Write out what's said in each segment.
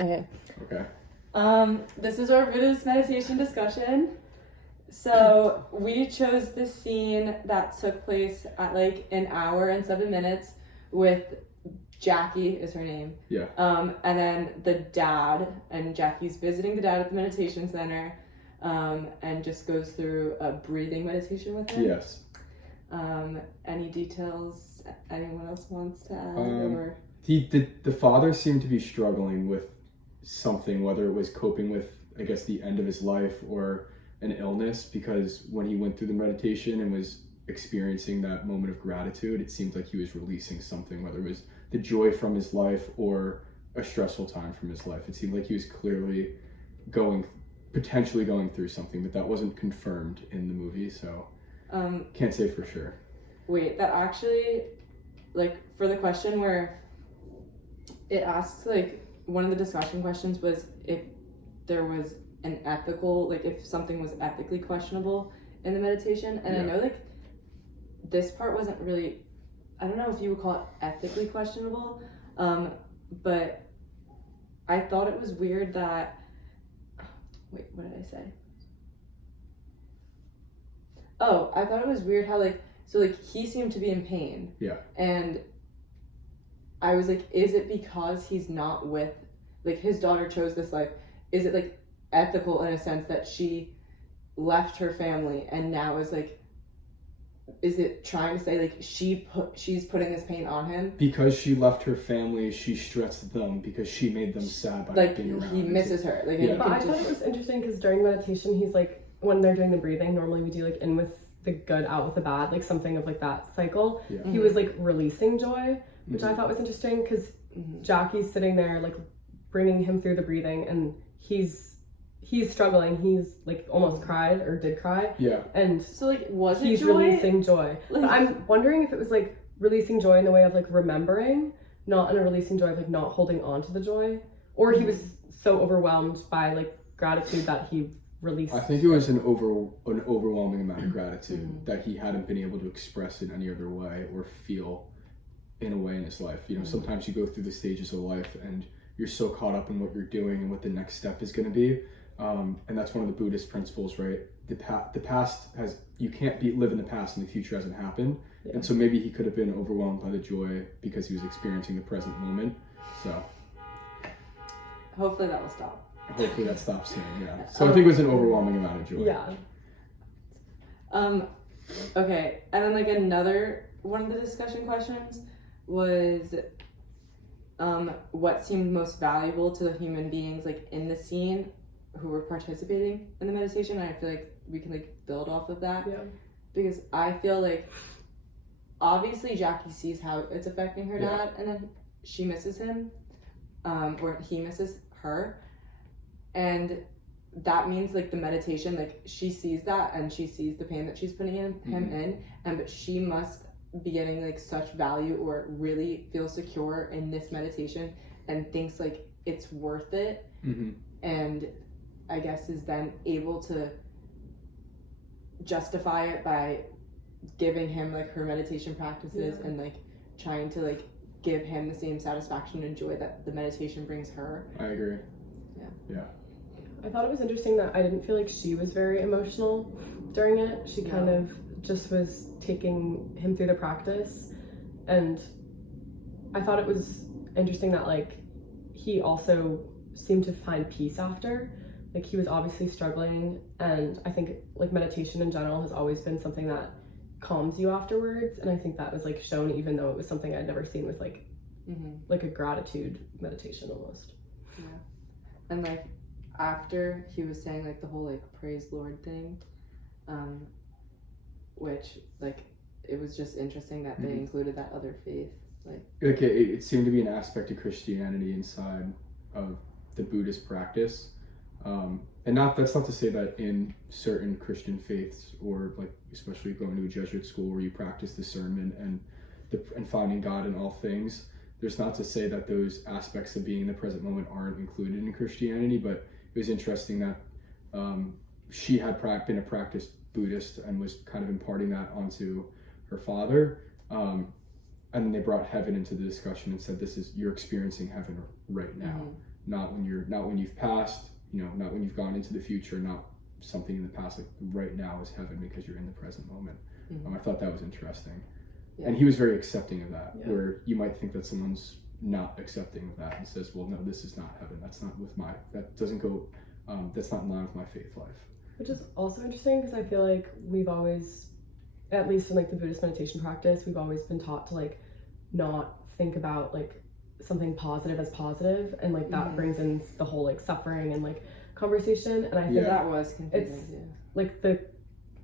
Okay. Okay. This is our Buddhist meditation discussion. So we chose the scene that took place at like an hour and 7 minutes with Jackie is her name. Yeah. And then the dad, and Jackie's visiting the dad at the meditation center, and just goes through a breathing meditation with him. Yes. Any details anyone else wants to add? Or the father seemed to be struggling with something, whether it was coping with, I guess, the end of his life or an illness, because when he went through the meditation and was experiencing that moment of gratitude, it seemed like he was releasing something, whether it was the joy from his life or a stressful time from his life. It seemed like he was clearly potentially going through something, but that wasn't confirmed in the movie, so can't say for sure. Wait, that actually, like, for the question where it asks, like, one of the discussion questions was if there was an ethical, like, if something was ethically questionable in the meditation, and yeah. I know, like, this part wasn't really, I don't know if you would call it ethically questionable, but I thought it was weird that, wait, what did I say? Oh, I thought it was weird how, like, so, like, he seemed to be in pain. Yeah. And I was like, is it because he's not with, like, his daughter chose this life? Is it, like, ethical in a sense that she left her family and now is, like, is it trying to say, like, she's putting this pain on him? Because she left her family, she stressed them because she made them sad by like, being around. He misses her. Like, yeah. But I thought it was interesting because during meditation, he's like, when they're doing the breathing, normally we do like in with the good, out with the bad, like something of like that cycle. Yeah. He was like releasing joy, which I thought was interesting because Jackie's sitting there like bringing him through the breathing, and he's struggling. He's like almost cried or did cry. Yeah. And so like, was it he's joy? Releasing joy. Like, but I'm wondering if it was like releasing joy in the way of like remembering, not in a releasing joy of like not holding on to the joy, or he was so overwhelmed by like gratitude that he released. I think it was an overwhelming amount of gratitude that he hadn't been able to express in any other way or feel in a way in his life. You know, sometimes you go through the stages of life and you're so caught up in what you're doing and what the next step is going to be. And that's one of the Buddhist principles, right? The past you can't live in the past and the future hasn't happened. Yeah. And so maybe he could have been overwhelmed by the joy because he was experiencing the present moment. So hopefully that will stop. Hopefully that stops soon, yeah. So I think it was an overwhelming amount of joy. Yeah. Okay, and then like another one of the discussion questions was what seemed most valuable to the human beings like in the scene who were participating in the meditation, and I feel like we can like build off of that. Yeah. Because I feel like obviously Jackie sees how it's affecting her dad, and then she misses him, or he misses her. And that means like the meditation, like she sees that and she sees the pain that she's putting him in, but she must be getting like such value or really feel secure in this meditation and thinks like it's worth it, and I guess is then able to justify it by giving him like her meditation practices and like trying to like give him the same satisfaction and joy that the meditation brings her. I agree. Yeah. I thought it was interesting that I didn't feel like she was very emotional during it. She kind of just was taking him through the practice, and I thought it was interesting that like he also seemed to find peace after. Like he was obviously struggling, and I think like meditation in general has always been something that calms you afterwards, and I think that was like shown even though it was something I'd never seen with like like a gratitude meditation almost. Yeah. And like after he was saying like the whole like praise Lord thing, which like it was just interesting that they included that other faith. Like it seemed to be an aspect of Christianity inside of the Buddhist practice. And that's not to say that in certain Christian faiths, or like especially going to a Jesuit school where you practice discernment and finding God in all things, there's not to say that those aspects of being in the present moment aren't included in Christianity, but it was interesting that she had been a practiced Buddhist and was kind of imparting that onto her father. And then they brought heaven into the discussion and said, you're experiencing heaven right now. not when you've passed, not when you've gone into the future, not something in the past. Like right now is heaven because you're in the present moment. I thought that was interesting. And he was very accepting of that, where you might think that someone's not accepting of that and says, well, no, this is not heaven. That's not that doesn't go, that's not in line with my faith life. Which is also interesting because I feel like we've always, at least in like the Buddhist meditation practice, we've always been taught to like not think about like something positive as positive, and like that brings in the whole like suffering and like conversation. And I think that was confusing. It's like the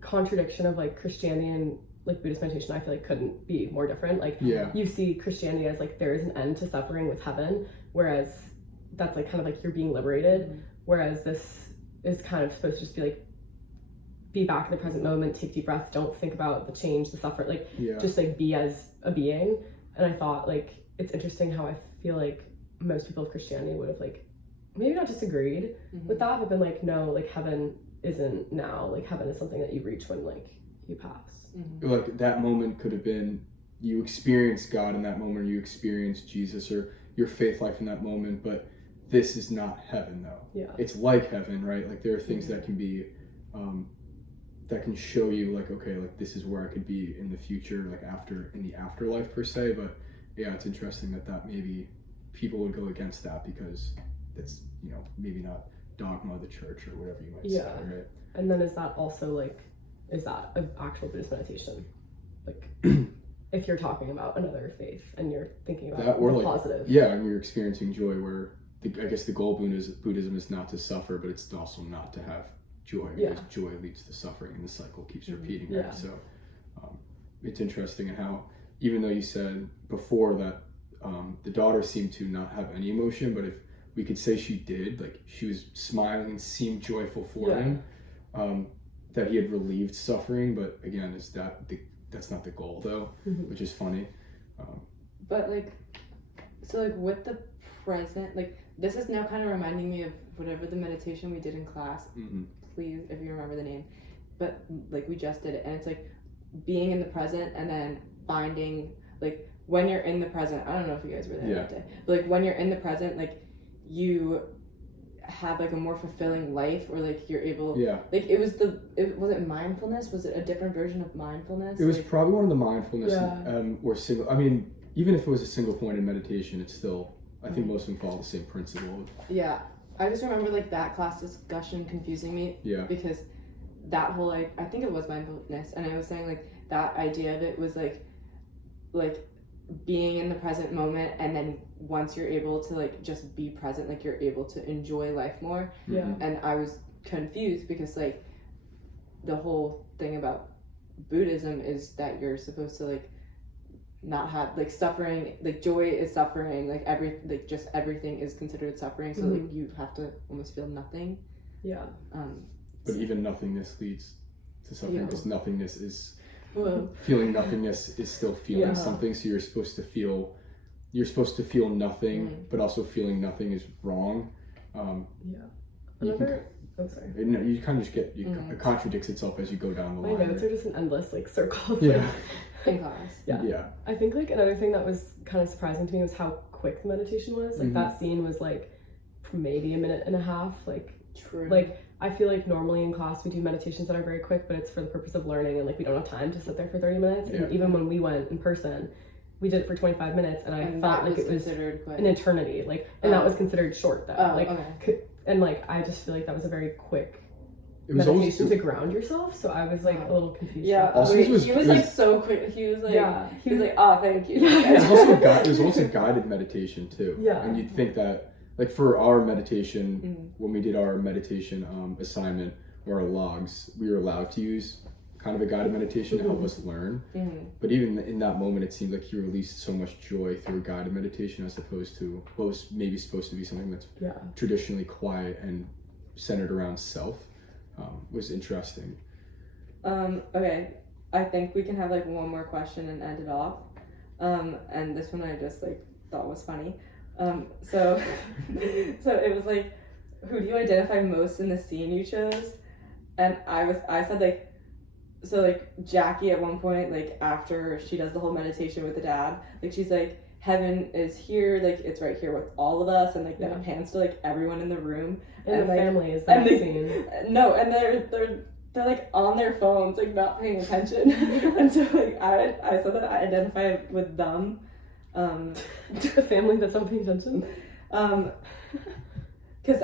contradiction of like Christianity and like Buddhist meditation, I feel like couldn't be more different. Like you see Christianity as like there is an end to suffering with heaven, whereas that's like kind of like you're being liberated, whereas this is kind of supposed to just be like be back in the present moment, take deep breaths, don't think about the change, the suffering, like just like be as a being. And I thought like it's interesting how I feel like most people of Christianity would have like maybe not disagreed with that, but been like, no, like heaven isn't now, like heaven is something that you reach when like you pass. Like that moment could have been you experienced God in that moment, or you experienced Jesus or your faith life in that moment, but this is not heaven though. It's like heaven, right? Like there are things that can be that can show you like, okay, like this is where I could be in the future, like in the afterlife per se. But it's interesting that maybe people would go against that because it's maybe not dogma of the church or whatever you might say, right? And then is that also like, is that an actual Buddhist meditation? Like if you're talking about another faith and you're thinking about that, or the like positive. And you're experiencing joy, where I guess the goal of Buddhism is not to suffer, but it's also not to have joy, because joy leads to suffering and the cycle keeps repeating, right? So it's interesting how, even though you said before that the daughter seemed to not have any emotion, but if we could say she did, like she was smiling and seemed joyful for him, that he had relieved suffering. But again, that's not the goal though, which is funny. But like, so like with the present, like this is now kind of reminding me of whatever the meditation we did in class. Please, if you remember the name, but like we just did it, and it's like being in the present and then finding like when you're in the present. I don't know if you guys were there that day, but like when you're in the present, like you have like a more fulfilling life, or like you're able like was it mindfulness? Was it a different version of mindfulness? It was like, probably one of the mindfulness or single, I mean, even if it was a single point in meditation, it's still, I think most of them follow the same principle. I just remember like that class discussion confusing me because that whole I think it was mindfulness, and I was saying like that idea of it was like being in the present moment, and then once you're able to like just be present, like you're able to enjoy life more. And I was confused because like the whole thing about Buddhism is that you're supposed to like not have like suffering, like joy is suffering, like everything is considered suffering, so like you have to almost feel nothing. But even nothingness leads to suffering, because nothingness is feeling nothingness is still feeling something. So you're supposed to feel nothing, but also feeling nothing is wrong. You kind of just get it contradicts itself as you go down the line. My notes are just an endless like circle. In class. I think like another thing that was kind of surprising to me was how quick the meditation was. Like that scene was like maybe a minute and a half. Like true. Like I feel like normally in class we do meditations that are very quick, but it's for the purpose of learning, and like we don't have time to sit there for 30 minutes. And even when we went in person, we did it for 25 minutes, and I felt like it was an eternity. Like, and that was considered short though. And like I just feel like that was a very quick meditation to ground yourself. So I was like a little confused. He was like so quick. He was like, oh, thank you. It was also guided meditation too. And you'd think that, like for our meditation, when we did our meditation assignment or our logs, we were allowed to use kind of a guided meditation to help us learn. But even in that moment, it seemed like he released so much joy through a guided meditation, as opposed to what was maybe supposed to be something that's traditionally quiet and centered around self. Was interesting. Okay, I think we can have like one more question and end it off. And this one I just like thought was funny. So it was like, who do you identify most in the scene you chose? And I said like, so like Jackie at one point, like after she does the whole meditation with the dad, like she's like, heaven is here, like it's right here with all of us, and like then Yeah. it pans to like everyone in the room, And the like, family is that and they- scene. no, and they're like on their phones, like not paying attention. And so like I said that I identify with them. The family that's not paying attention. Cause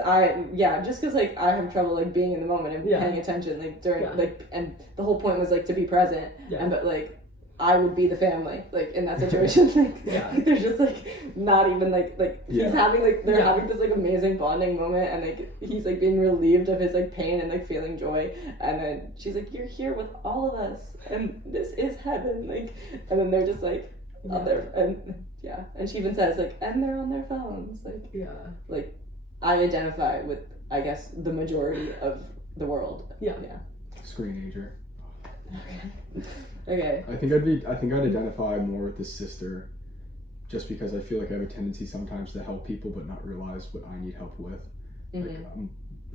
just cause like I have trouble like being in the moment and Yeah. paying attention like during Yeah. like, and the whole point was like to be present, Yeah. and but like I would be the family like in that situation. Like Yeah. they're just like not even like Yeah. he's having like they're Yeah. having this like amazing bonding moment, and like he's like being relieved of his like pain and like feeling joy, and then she's like, you're here with all of us and this is heaven, like, and then they're just like on their, and she even says like, and they're on their phones, like I identify with, I guess, the majority of the world. Yeah. Screenager. Okay. I think I'd identify more with the sister, just because I feel like I have a tendency sometimes to help people but not realize what I need help with. Like I'm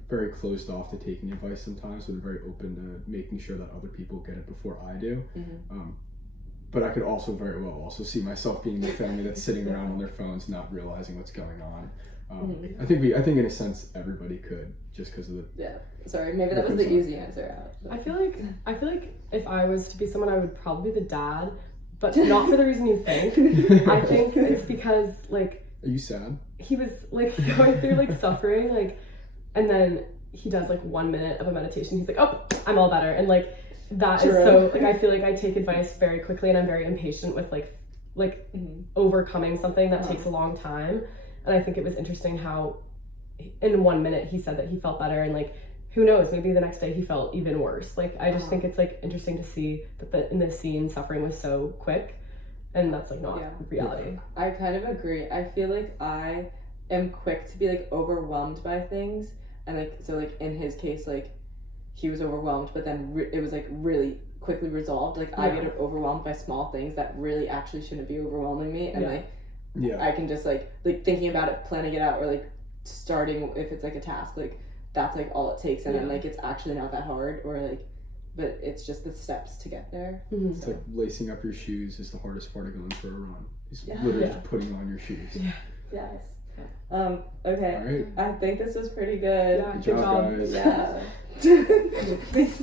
very closed off to taking advice sometimes, but I'm very open to making sure that other people get it before I do. But I could also very well also see myself being the family that's sitting around on their phones not realizing what's going on. I think in a sense everybody could, just because of the Sorry, maybe that was the easy answer out. I feel like if I was to be someone, I would probably be the dad, but not for the reason you think. I think it's because like, Are you sad? he was like going through like suffering, like, and then he does like 1 minute of a meditation. He's like, oh, I'm all better, and like that is so like I feel like I take advice very quickly, and I'm very impatient with like overcoming something that takes a long time. And I think it was interesting how in 1 minute he said that he felt better, and like who knows, maybe the next day he felt even worse. Like I just think it's like interesting to see that in this scene suffering was so quick, and that's like not reality. I kind of agree. I feel like I am quick to be like overwhelmed by things, and like so like in his case, like he was overwhelmed, but then it was like really quickly resolved. Like I get overwhelmed by small things that really actually shouldn't be overwhelming me, and like I can just like thinking about it, planning it out, or like starting if it's like a task, like that's like all it takes, and then like it's actually not that hard, or like, but it's just the steps to get there. It's like lacing up your shoes is the hardest part of going for a run. It's literally just putting on your shoes. Yes. Okay. All right. I think this was pretty good. Yeah, Good job, guys. Yeah. Thanks.